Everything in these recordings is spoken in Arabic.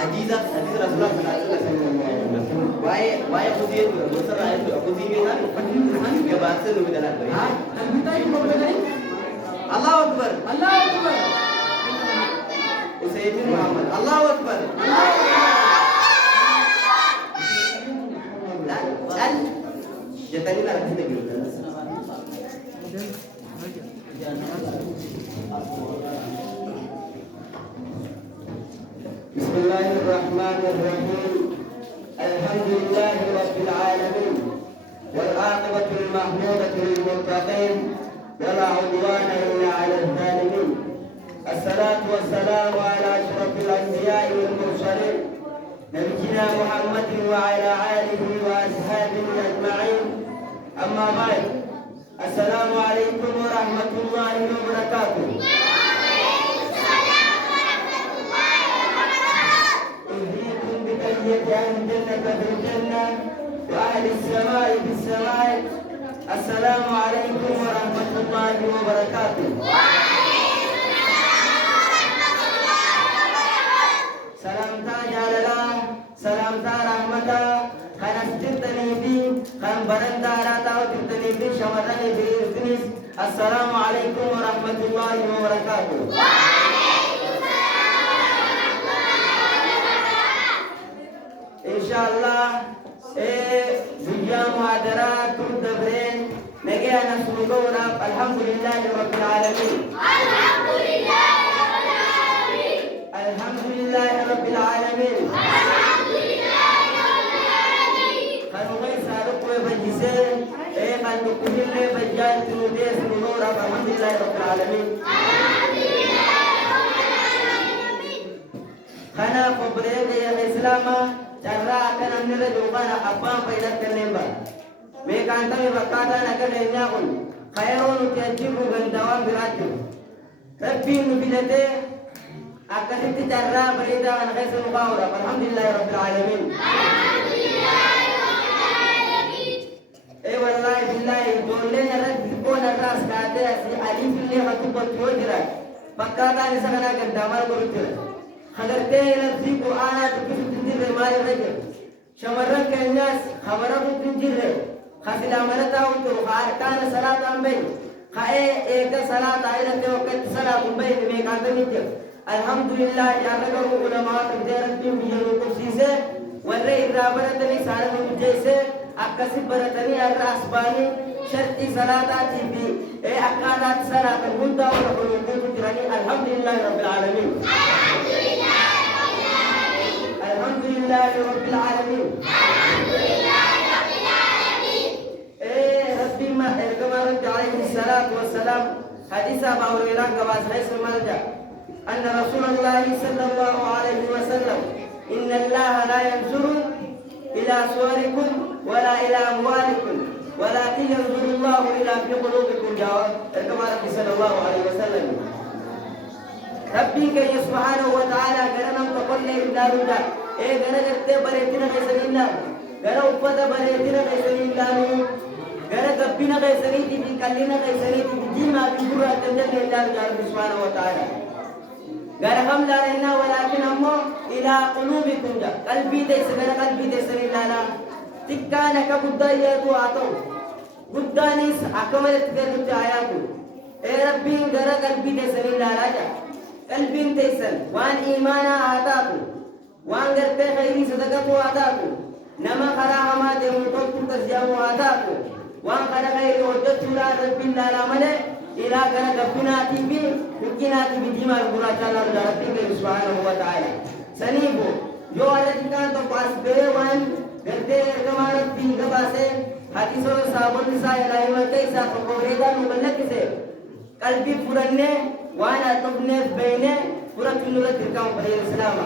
عجيزة رسول الله صلى الله عليه وسلم واي خذيه وصل رايته خذيه كان جبارته بدلات الله أكبر الله أكبر وسيدنا محمد الله أكبر الله أكبر جتني لا تهدي بسم الله الرحمن الرحيم الحمد لله رب العالمين والعاقبة المحمودة للمتقين ولا عدوان إلا على الظالمين الصلاة والسلام على أشرف الأنبياء والمرسلين نبينا محمد وعلى آله وأصحابه أجمعين أما بعد السلام عليكم ورحمة الله وبركاته أهديكم بتحية أهل الجنة في الجنة وأهل السماء في السماء السلام عليكم ورحمة الله وبركاته سلامتا جاللا سلامتا رحمتا كان استرتني بي كان برندا راتا وترتني بي شمرني بي السلام عليكم ورحمة الله وبركاته إن شاء الله بيام وعدرات تدبرين نجينا سنقونا الحمد لله رب العالمين الحمد لله رب العالمين الحمد لله رب العالمين الحمد لله رب العالمين خلونا سارق وبجسين خلونا كل بجال تنوديس نورا الحمد لله رب العالمين الحمد لله رب العالمين خنا قبرين يا الإسلام جرّا كان من الجوبان أبان بيدا كنيمبا ميكانتا مبكاتا نكر لينياكون خيرون تجيب بندوام براجو ربي نبيلته أكثر جرّا بريدا ونخيس مقاورا الحمد لله رب العالمين الحمد لله رب العالمين إيه والله بالله دولنا رد كون الراس كاته أسي أليف اللي خطوبة توجرا بكاتا نسخنا كندامار برجرا خدرتي لفظي قرآن تكسب تنجر مال الرجل شمرك الناس خبره تنجر خسل عملته وترخار كان صلاة أمبين خاء إيك صلاة عيلة وقت صلاة أمبين ميكان تنجر الحمد لله جارك علماء تجارت بيجوا تفسيسه والرئي رابرتني سالم جيسه أكسب برتني الرأسباني شرطي صلاة تبي أكادات صلاة الهدى والحلول تجرني الحمد لله رب العالمين الحمد لله رب العالمين الحمد لله رب العالمين ربي ما كما رد عليه الصلاة والسلام حديث أبو هريرة كما صحيح المرجع أن رسول الله صلى الله عليه وسلم إن الله لا ينظر إلى صوركم ولا إلى أموالكم ولكن ينظر الله إلى في قلوبكم جواب كما ربي صلى الله عليه وسلم ربي كي سبحانه وتعالى كرنا تقول لي دارودا كنا جرت بريتنا كيسرينا كنا أفدا بريتنا كيسرينا كنا كبينا كيسريتي كلنا كيسريتي جيما بيجوا تنجل دارودا ربي سبحانه وتعالى كنا هم دارنا ولكن هم إلى قلوبكم جا قلبي تيس كنا قلبي تيسرينا لا تكانا كبودا ياتو آتو بودانيس أكمل تكرر جاياكو ربي كنا قلبي تيسرينا لا جا قلبين تيسن وان إيمانا آتاكو وان غرتي خيري صدقاتو آتاكو نما خراها ما ديمو توقتو تسجامو آتاكو وان خرا خيري وجد شورا ربين لالا ملي إلا كنا قبناتي بي مكيناتي بي ديما القرى جالا ربي سبحانه وتعالى سنيبو جو على كان تو پاس بے وان غرتي كما ربي غباسه حديثو صحابو نساء الهي وكيسا فقوريدا مبلغ سے قلبي پرننے وانا تبني بينه فرق النور تركم عليه السلام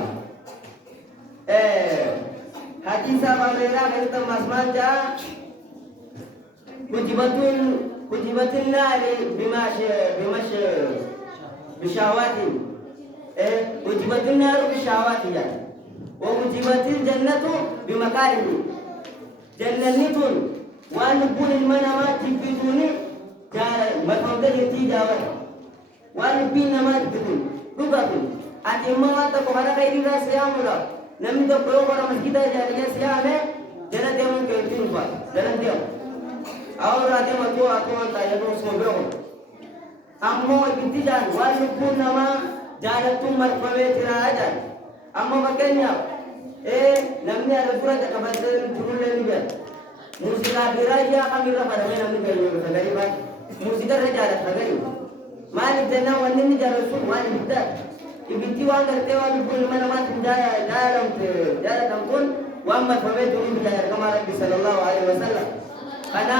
حديث أبو هريرة قلت مسمع جاء كتبت النار بشهوات كتبت النار بشهوات وكتبت الجنة بمكاره جنة وأن نكون المنامات تبتوني مفهوم يتي جاوه وأن بين ما تبتون ربكم أتي ما تكو هذا غير راس يا مرا نمني تو برو برا مسجد جالية سيامة جنا ديمون كيتين فا جنا ديم أول راجع ما تو أنت يدو سوبرون أمو بنتجان والنبون نما جالتهم مرفوعة تراجع أمو مكانيا نمني على الفرد كبدل تقول لي بيا موسيقى براجع أمير رفع من نمني بيجي بخير موسيقى رجال خير ما نبدأ ونني جالسون ما نبدأ يبتدي وان کرتے ہو بالکل میں نماز جایا جایا تمکن وأما فبيت من كما ربي صلى الله عليه وسلم أنا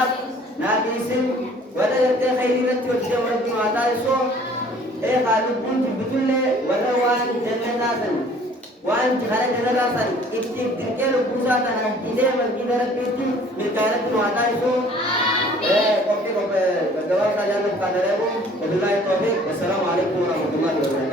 نابيسم ولا يرتي خير رتي وجه ربي وعطايسو قالوا كنت بكل ولا وان جنة ناسن وان خرج جنة ناسن إتي تركيلو بوساتا إذا من كده ربي من كارت وعطايسو kopi kopi berdoa saja untuk pada ibu. Wabillahi taufiq. Wassalamu alaikum warahmatullahi wabarakatuh.